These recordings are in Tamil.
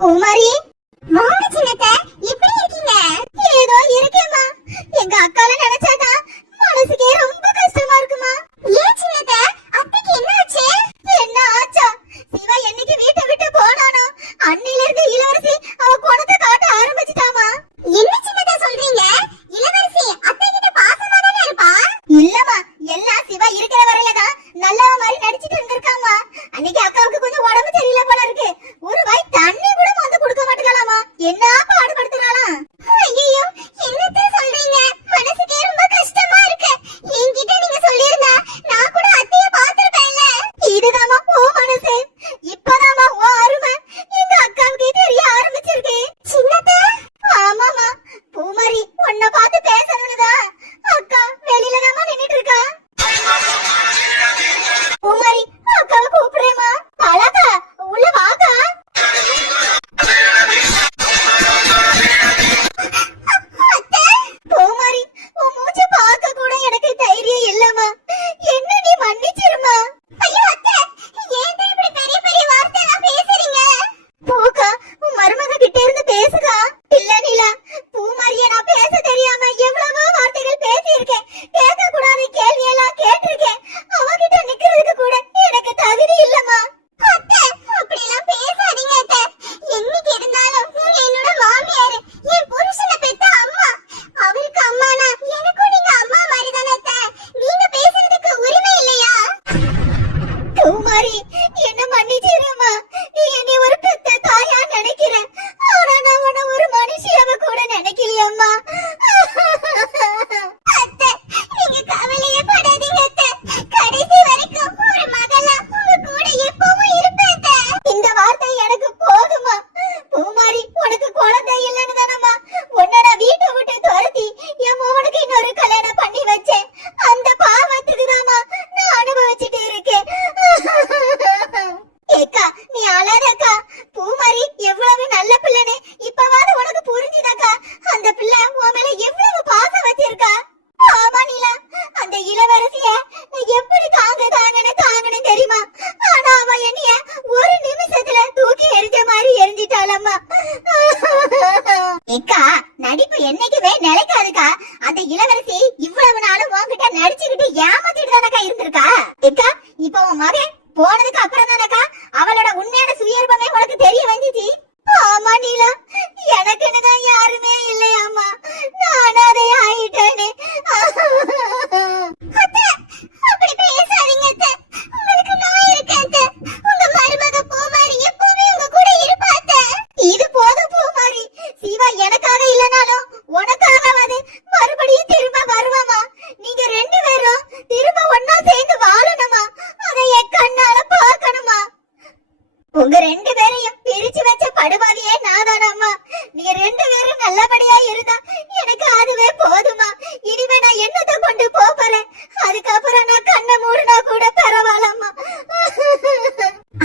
குமாரி வாங்க சின்னத்தை, எப்படி இருக்கீங்க? ஏதோ இருக்கேம்மா. எங்க அக்கால நினைச்சாதான் மனசுக்கே ரொம்ப கஷ்டமா இருக்குமா. ஏன் சின்னத்தை, அத்தைக்கு என்ன ஆச்சு? என்ன ஆச்சா? சிவா என்னைக்கு வீட்டை விட்டு போனானோ அன்னையில இருந்து இளவரசி அவ குணத்தை காட்ட ஆரம்பிச்சுட்டாமா. என்ன சின்னத்தை சொல்றீங்க? இளவரசி அத்தை கிட்ட பாசமா தானே இருப்பா? இல்லம்மா, எல்லாம் சிவா இருக்கிற வரையிலதான் நல்லவ மாதிரி நடிச்சிட்டு இருந்திருக்காமா. அன்னைக்கு அக்காவுக்கு கொஞ்சம் உடம்பு சரியில்லை போல இருக்கு. ஒரு வாய் தண்ணி கூட வந்து கொடுக்க மாட்டேங்கலாமா. என்ன பாடுபடுத்துறாளாம். ஐயோ, என்னத்த சொல்றீங்க? மனசுக்கே ரொம்ப கஷ்டமா இருக்கு. என்கிட்ட நீங்க சொல்லிருந்தா நான் கூட அத்தைய பாத்துருப்பேன்ல. இதுதாமா ஓ மனசு. இப்பதாமா ஓ அருமை எங்க அக்காவுக்கு தெரிய ஆரம்பிச்சிருக்கு. சின்னத்த ஆமாமா, பூமாரி உன்னை பார்த்து பேசணும்னுதான் அக்கா வெளியில தாமா நின்னுட்டு இருக்கா. பூமாரி அக்காவை கூப்பிடுறேமா. அழகா உள்ள வாக்கா. பூமாரி உன் மூச்ச பார்க்க கூட எனக்கு தைரியம் இல்லம்மா. என்ன நீ மன்னிச்சிருமா. ஐயோ அத்தை, ஏன் இப்படி பெரிய பெரிய வார்த்தை எல்லாம் பேசுறீங்க? போக்கா, உன் மருமக கிட்ட இருந்து பேசுகா. இல்ல நீலா, பூமாரிய நான் பேச தெரியாம எவ்வளவோ வார்த்தைகள் பேசியிருக்கேன். கேட்க கூடாத கேள்வி எல்லாம் கேட்டிருக்கேன். அவகிட்ட நிக்கிறதுக்கு கூட எனக்கு தகுதி இல்லம்மா. அத்தை, அப்படி எல்லாம் பேசாதீங்க அத்தை. என்னைக்கு இருந்தாலும் நீங்க என்னோட மாமியாரு, என் புருஷனை பெத்த அம்மா. அவருக்கு அம்மானா எனக்கும் நீங்க அம்மா மாதிரி தானே அத்தை. நீங்க பேசுறதுக்கு உரிமை இல்லையா? பூமாரி என்ன மன்னிச்சிருமா. நீ என்னை ஒரு பெத்த தாயா நினைக்கிற. ஆனா நான் உன்னை ஒரு மனுஷியாவ கூட நினைக்கலையம்மா. அத்தை, நீங்க கவலையே படாதீங்க அத்தை. கடைசி வரைக்கும் ஒரு மகளா உங்க கூட எப்பவும் இருப்பேன் அத்தை. இந்த வார்த்தை எனக்கு போதுமா. பூமாரி உனக்கு குழந்தை இல்லைன்னு தானம்மா உன்னை நான் வீட்டை விட்டு துரத்தி என் மகனுக்கு இன்னொரு கல்யாணம் பண்ணி வச்சேன். அந்த பாவத்துக்கு தாமா நான் அனுபவிச்சுட்டு இருக்கேன். ஏக்கா நீ அழாதக்கா. பூமாரி எவ்வளவு நல்ல பிள்ளைன்னு இப்பவாது உனக்கு புரிஞ்சுதாக்கா. அந்த பிள்ளை உன் மேல எவ்வளவு பாசம் வச்சிருக்கா. ஆமா நீலா, அந்த இளவரசிய நான் எப்படி தாங்கன்னு தெரியுமா. ஆனா அவ என்னைய ஒரு நிமிஷத்துல தூக்கி எரிஞ்ச மாதிரி எரிஞ்சிட்டாளம்மா. ஏக்கா, நடிப்பு என்னைக்குமே நிலைக்காதுக்கா. அந்த இளவரசி இவ்வளவு நாளும் உன்கிட்ட நடிச்சுக்கிட்டு ஏமாத்திட்டு தானக்கா இருந்திருக்கா. ஏக்கா, இப்ப உன் மகன் போனதுக்கு அப்புறம் தானக்கா அவளோட உண்மையான சுயரூபமே உனக்கு தெரிய வந்துச்சு. ஆமா நீலா, எனக்குன்னு தான் யாருமே இல்லையாமா. நான் அதை ஆயிட்டேனே. அத்தை, அப்படி பேசாதீங்க அத்தை. உங்களுக்கு நான் இருக்கேன் அத்தை. உங்க மருமக பூமாரி எப்பவுமே உங்க கூட இருப்பா அத்தை. இது போதும் பூமாரி. சிவா எனக்காக இல்லனாலும் உனக்காகவாது மறுபடியும் திரும்ப வருவாமா. நீங்க ரெண்டு பேரும் திரும்ப ஒன்னா சேர்ந்து வாழணுமா. அதை என் கண்ணால பார்க்கணுமா. உங்க ரெண்டு பேரையும் பிரிச்சு வச்ச படுபாவியே நாதானம்மா. நீங்க ரெண்டு பேரும் நல்லபடியா இருந்தா எனக்கு அதுவே போதுமா. இனிமே நான் என்னத்தை கொண்டு போறேன். அதுக்கப்புறம் நான் கண்ணை மூடுனா கூட பரவாயில்லம்மா.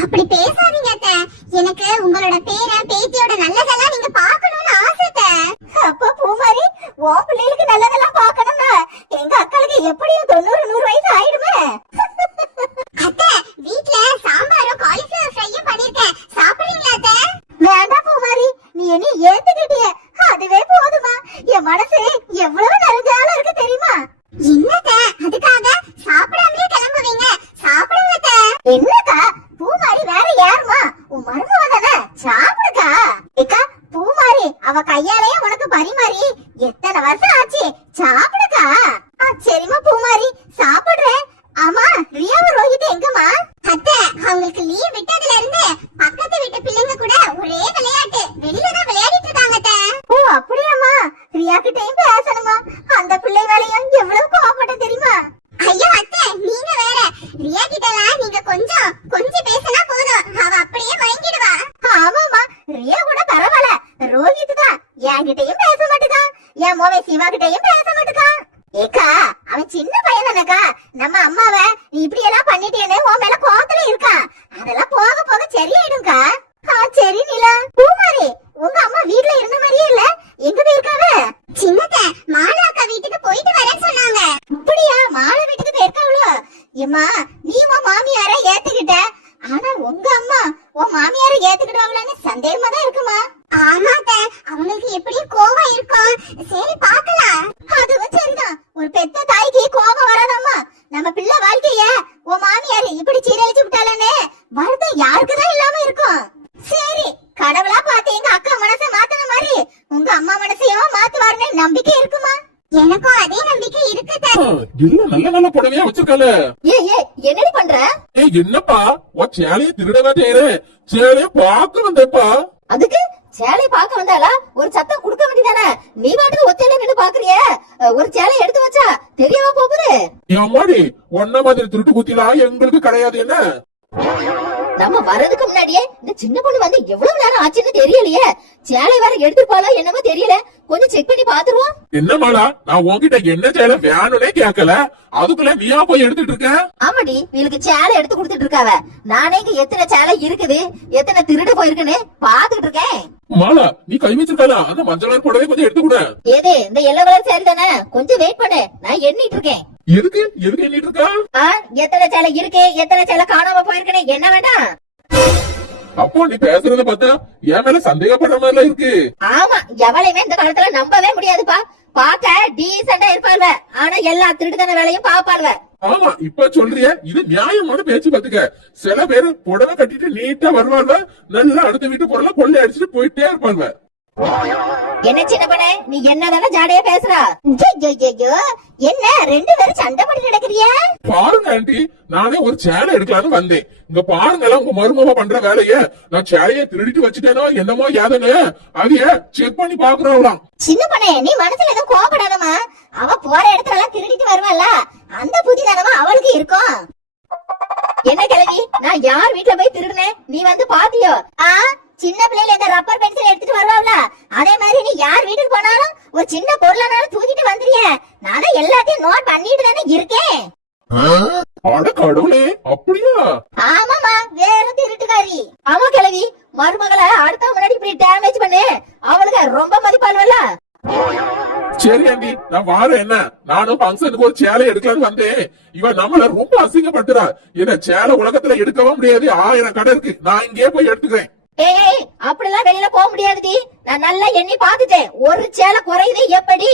அப்படி பேசாதீங்க அத்தை. எனக்கு உங்களோட பேர பேத்தியோட நல்லதெல்லாம் நீங்க பார்க்கணும்னு ஆசை. அப்ப பூமாரி உன் பிள்ளைகளுக்கு நல்லதெல்லாம் பார்க்கணும்னா எங்க அக்காளுக்கு எப்படியும் 90-100 வயசு ஆயிடுமே. அத்தை, வீட்ல சாம்பாரும் காலிஃபிளவர் ஃப்ரையும் பண்ணிருக்கேன். சாப்பிடுறீங்களா அத்தை? வேண்டாம் பூமாரி, நீ என்ன ஏத்துக்கிட்டிய அதுவே போதுமா. என் மனசு எவ்வளவு நெருஞ்சால இருக்கு தெரியுமா. என்னத்த அதுக்காக சாப்பிடாமலே கிளம்புவீங்க? சாப்பிடுங்க அத்தை. என்னக்கா, பூமாரி வேற யாருமா? உன் மருமக தானே. சாப்பிடுக்கா. ஏக்கா, பூமாரி அவ கையாலேயே உனக்கு பரிமாறி எத்தனை வருஷம் ஆச்சு. சாப்பிடுக்கா. சரிம்மா பூமாரி, சாப்பிடுறேன். ஆமா, ரியாவும் ரோஹித் எங்கம்மா? அத்தை, அவங்களுக்கு லீவ் விட்டதுல இருந்து பக்கத்து வீட்டு பிள்ளைங்க கூட ஒரே விளையாட்டு. வெளியில தான் விளையாடிட்டு இருக்காங்க அத்தை. ஓ அப்படியாம்மா. ரியா கிட்டயும் பேசணுமா. அந்த பிள்ளை வேலையும் எவ்வளவு கோவப்பட்ட தெரியுமா. ஐயோ அத்தை, நீங்க வேற. ரியா கிட்டலாம் நீங்க கொஞ்சம் பேசினா போதும், அவ அப்படியே மயங்கிடுவா. ஆமாமா, ரியா கூட பரவாயில்ல. ரோஹித் தான் என்கிட்டயும் பேச மாட்டேங்கான். என் மோவே சிவா கிட்டயும் பேச மாட்டேங்கான். ஏக்கா, அவன் சின்ன பையன் தானக்கா. நம்ம அம்மாவை நீ இப்படி எல்லாம் பண்ணிட்டேன்னு உன் மேல கோவத்துல இருக்கா. அதெல்லாம் போக போக சரியாயிடும்க்கா. சரி நிலா. பூமாரி, உங்க அம்மா வீட்ல இருந்த மாதிரியே இல்ல. எங்க போயிருக்காவ? சின்னத்த மாலாக்கா வீட்டுக்கு போயிட்டு வரேன்னு சொன்னாங்க. அப்படியா? மாலா வீட்டுக்கு போயிருக்காவளோ? ஏமா, நீ உன் மாமியார ஏத்துக்கிட்ட. ஆனா உங்க அம்மா உன் மாமியார ஏத்துக்கிடுவாங்களான்னு சந்தேகமா தான் இருக்குமா. ஆமாட்ட, அவங்களுக்கு எப்படியும் கோவம் இருக்கும். சரி பார்க்கலாம். அதுவும் சரிதான். ஒரு பெத்த தாய்க்கு கோபம் வராதாமா? நம்ம பிள்ளை வாழ்க்கைய உன் மாமியார் இப்படி சீரழிச்சு விட்டாலே வருத்தம் யாருக்குதான் இல்லாம இருக்கும். சரி, கடவுளா பார்த்து எங்க அக்கா மனசை மாத்தின மாதிரி உங்க அம்மா மனசையும் மாத்துவாருன்னு நம்பிக்கை இருக்குமா? எனக்கும் அதே நம்பிக்கை இருக்குதா. இல்ல நல்ல நல்ல புடவையா வச்சிருக்கல. என்னடி பண்ற? என்னப்பா உன் சேலைய திருடவா செய்யற? சேலைய பார்க்க வந்தப்பா. அதுக்கு சேலை பார்க்க வந்தாளா? ஒரு சத்தம் கொடுக்க வேண்டியதானே? நீ பாட்டுக்கு ஒத்தையில நின்னு பாக்குறிய? ஒரு சேலை எடுத்து வச்சா தெரியாம போகுது. அம்மாடி ஒன்ன மாதிரி திருட்டு குத்திலா எங்களுக்கு கிடையாது. என்ன நம்ம வர்றதுக்கு முன்னாடியே இந்த சின்ன பொண்ணு வந்து எவ்வளவு நேரம் ஆச்சுன்னு தெரியலையே. சேலை வேற எடுத்துருப்பாளோ என்னமோ தெரியல. கொஞ்சம் செக் பண்ணி பாத்துருவோம். என்ன மாலா, நான் உன்கிட்ட என்ன சேலை வேணும்னே கேட்கல, அதுக்குள்ள நீயா போய் எடுத்துட்டு இருக்க? ஆமாடி, இவளுக்கு சேலை எடுத்து கொடுத்துட்டு இருக்காவ. நானே இங்க எத்தனை சேலை இருக்குது, எத்தனை திருடு போயிருக்குன்னு பாத்துக்கிட்டு இருக்கேன். மாலா, நீ கை வச்சிருக்கல அந்த மஞ்சள் கலர் புடவை கொஞ்சம் எடுத்து கூட. ஏது இந்த எல்லோ கலர் சேரி தானே? கொஞ்சம் வெயிட் பண்ணு, நான் எண்ணிட்டு இருக்கேன். எதுக்கு எதுக்கு எண்ணிட்டு இருக்கா? எத்தனை சேலை இருக்கு, எத்தனை சேலை காணாம போயிருக்குன்னு என்ன வேண்டாம்? அப்போ நீ பேசுறத பார்த்தா என் மேல சந்தேகப்படுற மாதிரில இருக்கு. ஆமா, எவளையுமே இந்த காலத்துல நம்பவே முடியாதுப்பா. பாக்க டீசெண்டா இருப்பாள்வ, ஆனா எல்லா திருட்டுத்தன வேலையும் பாப்பாள்வ. ஆமா, இப்ப சொல்றிய, இது நியாயமான பேச்சு. பாத்துக்க, சில பேரு புடவை கட்டிட்டு நீட்டா வருவாள்வ, நல்லா அடுத்த வீட்டு பொருளை கொள்ளை அடிச்சுட்டு போயிட்டே இருப்பாள்வ. என்ன சின்ன பண்ண, நீ என்னதான ஜாடையா பேசுறா? என்ன ரெண்டு பேரும் சண்டை பண்ணி நடக்கிறியா? பாருங்க ஆண்டி, நானே ஒரு சேலை எடுக்கலான்னு வந்தேன். இங்க பாருங்களேன் உங்க மருமக பண்ற வேலைய. நான் சேலைய திருடிட்டு வச்சுட்டேனோ என்னமோ யாதனு அதைய செக் பண்ணி பாக்குறவளாம். சின்ன பண்ணே, நீ மனசுல எதுவும் கோவப்படாதமா. அவ போற இடத்துல எல்லாம் திருடிட்டு வருவாள்ல, அந்த புத்திதானமா அவளுக்கு இருக்கும். என்ன கிழவி, நான் யார் வீட்டுல போய் திருடுனேன் நீ வந்து பாத்தியோ? சின்ன பிள்ளைல இந்த ரப்பர் பென்சில் எடுத்துட்டு வருவாள்ல, அதே மாதிரி நீ யார் வீட்டுக்கு போனாலும் ஒரு சின்ன பொருளானாலும் தூக்கிட்டு வந்துறிய. நானும் எல்லாத்தையும் நோட் பண்ணிட்டு தானே இருக்கேன். அட கடவுளே, அப்படியா? ஆமாமா, வேற திருட்டுக்காரி. ஆமா கிழவி, மருமகளை அடுத்த முன்னாடி இப்படி டேமேஜ் பண்ணு, அவளுக்கு ரொம்ப மதிப்பாள்வல்ல. சரி ஆண்டி, நான் வாரேன். என்ன, நானும் பங்கனுக்கு ஒரு சேலை எடுக்கலான்னு வந்தேன். இவன் நம்மள ரொம்ப அசிங்கப்படுத்துறா. என்ன சேலை உலகத்துல எடுக்கவே முடியாது, 1000 கடை இருக்கு, நான் இங்கே போய் எடுத்துக்கிறேன். ஏய், அப்படிலாம் வெளியில போக முடியாதுடி. நான் நல்லா எண்ணி பாத்துட்டேன், ஒரு சேலை குறையுது. எப்படி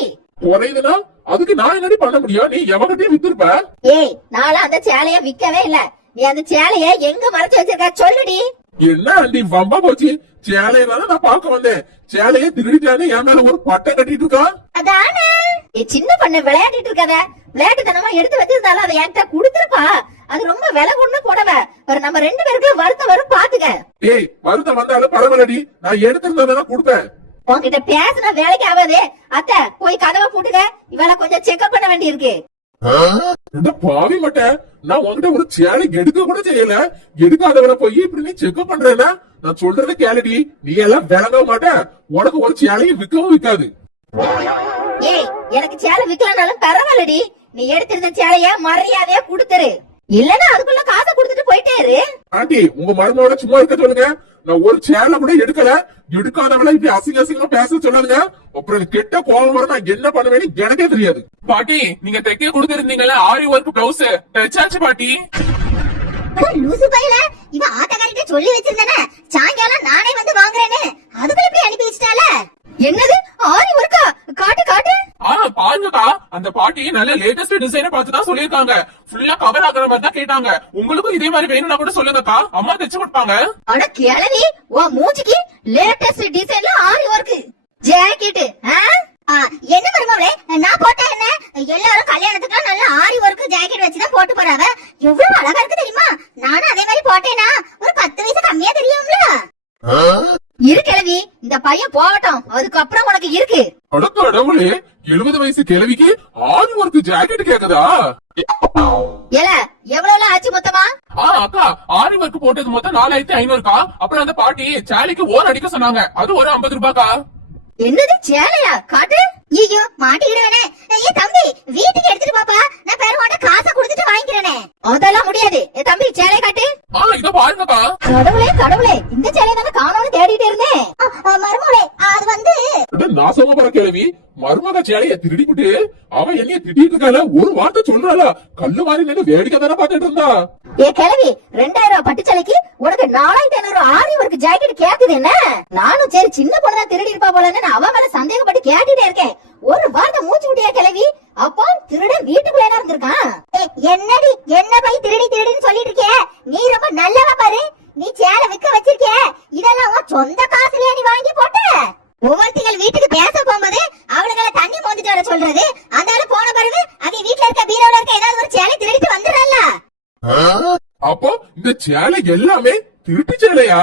குறையுதுன்னா அதுக்கு நான் என்னடி பண்ண முடியும்? நீ எவகிட்டயும் வித்துருப்ப. ஏய், நானும் அந்த சேலைய விக்கவே இல்ல. நீ அந்த சேலைய எங்க மறைச்சு வச்சிருக்க சொல்லுடி. என்ன ஆண்டி வம்பா போச்சு? சேலையை தானே நான் பார்க்க வந்தேன். சேலையை திருடிட்டானே என் மேல ஒரு பட்டை கட்டிட்டு இருக்கா. அதானே சின்ன பண்ண விளையாடிட்டு இருக்காத. விளையாட்டுத்தனமா எடுத்து வச்சிருந்தாலும் அதை என்கிட்ட குடுத்துருப்பா. அது ரொம்ப விலை கொண்டு புடவை. நம்ம 2 பேருக்கு வருத்தம் வரும் பாத்துக்க. ஏய், வருத்தம் வந்தாலும் பரவாயில்லடி, நான் எடுத்திருந்தா கொடுப்பேன். உன்கிட்ட பேசினா வேலைக்கு ஆகாதே. அத்தை போய் கதவை போட்டுக்க, இவளை கொஞ்சம் செக்அப் பண்ண வேண்டி இருக்கு. இந்த பாவி மட்டும் நான் உன்கிட்ட ஒரு சேலை எடுக்க கூட செய்யல. எடுக்காதவரை போய் இப்படி நீ செக்அப் பண்றேன்னா நான் சொல்றத கேளுடி. நீ எல்லாம் விளங்க மாட்ட. உனக்கு ஒரு சேலையும் விற்கவும் விற்காது. ஏய், எனக்கு சேலை விக்கலனாலும் பரவாயில்லடி. நீ எடுத்திருந்த சேலைய மரியாதையா குடுத்துரு, இல்லன்னா அதுக்குள்ள காசை குடுத்துட்டு போயிட்டே இரு. ஆண்டி, உங்க மருமகளை சும்மா இருக்க சொல்லுங்க. நான் ஒரு சேலை கூட எடுக்கல. எடுக்காதவளை இப்படி அசிங்க அசிங்கமா பேச சொல்லாதுங்க. அப்புறம் கெட்ட கோபம் வர நான் என்ன பண்ணுவேன்னு எனக்கே தெரியாது. பாட்டி, நீங்க தைக்க கொடுத்திருந்தீங்கல்ல ஆரி ஒர்க் பிளவுஸ் தைச்சாச்சு பாட்டி. லூசு பையல, இவன் ஆட்டக்காரிட்ட சொல்லி வச்சிருந்தானே சாயங்காலம் நானே வந்து வாங்குறேன்னு, அதுக்குள்ள இப்படி அனுப்பி வச்சிட்டால. என்னது ஆரி ஒர்க்கா? காட்டு காட்டு. பாருங்கக்கா, அந்த பாட்டி நல்ல லேட்டஸ்ட் டிசைனை பார்த்து தான் சொல்லிருக்காங்க. ஃபுல்லா கவர் ஆகுற மாதிரி தான் கேட்டாங்க. உங்களுக்கும் இதே மாதிரி வேணும்னா கூட சொல்லுங்கக்கா, அம்மா தைச்சு கொடுப்பாங்க. அட கிழவி, உன் மூஞ்சிக்கு லேட்டஸ்ட் டிசைன்ல ஆரி ஒர்க் ஜாக்கெட். என்ன மருமகளே, நான் போட்டா என்ன? எல்லாரும் கல்யாணத்துக்கு நல்ல ஆரி ஒர்க் ஜாக்கெட் வச்சுதான் போட்டு போறாங்க. எவ்வளவு அழகா இருக்கு தெரியுமா? நானும் அதே மாதிரி போட்டேனா ஒரு 10 வயசு கம்மியா தெரியும்ல. இரு கிழவி, இந்த பையன் போகட்டும், அதுக்கப்புறம் உனக்கு இருக்கு. அடக்க கடவுளே, 70 வயசு கிழவிக்கு ஆரி ஒர்க் ஜாக்கெட் கேக்குதா? ஏல, எவ்வளவு ஆச்சு மொத்தமா? அக்கா, ஆரி ஒர்க் போட்டது மொத்தம் 4500க்கா. அப்புறம் அந்த பாட்டி சேலைக்கு ஓர் அடிக்க சொன்னாங்க, அது ஒரு 50 ரூபாய்க்கா. என்னது சேலையா? காட்டு. ஐயோ, மாட்டிடுவேனே. ஏ தம்பி, வீட்டுக்கு எடுத்துட்டு பாப்பா, நான் பெருமாண்ட காசை கொடுத்துட்டு வாங்கிக்கிறேனே. அதெல்லாம் முடியாது. ஏ தம்பி, சேலை காட்டு. இதோ பாருங்கக்கா. கடவுளே கடவுளே, இந்த சேலை தானே காணோம்னு தேடிட்டு இருந்தேன். மருமகளே, அது வந்து நாசமா போற கிழவி மருமக சேலைய திருடிப்புட்டு அவ என்னைய திட்டிட்டு இருக்கால, ஒரு வார்த்தை சொல்றாளா? கல்லு மாதிரி நின்னு வேடிக்கை தானே பாத்துட்டு இருந்தா. ஏ கிழவி, 2000 ரூபாய் பட்டுச்சலைக்கு உனக்கு 4500 ஆரி ஒர்க் ஜாக்கெட் கேக்குது என்ன? நானும் சரி சின்ன பொண்ணு திருடி இருப்பா போலன்னு அவ மேல சந்தேகப்பட்டு கேட்டுட்டே இருக்கேன். ஒரு வார்த்தை மூச்சு விட்டியா கிழவி? அப்போ திருடன் வீட்டுக்குள்ள என்ன இருந்திருக்கான்? என்னடி என்ன போய் திருடி திருடின்னு சொல்லிட்டு இருக்கிய? நீ ரொம்ப நல்லவ பாரு. நீ சேலை விக்க வச்சிருக்க, இதெல்லாம் உன் சொந்த காசுலயே நீ வாங்கி போட்ட. ஒவ்வொருத்திகள் வீட்டுக்கு பேச போகும்போது அவளுகளை தண்ணி மோந்துட்டு வர சொல்றது, அதனால போன பிறகு அவ வீட்டுல இருக்க பீரோல இருக்க ஏதாவது ஒரு சேலை திருடிட்டு வந்துடுறல்ல. அப்போ இந்த சேலை எல்லாமே திருட்டு சேலையா?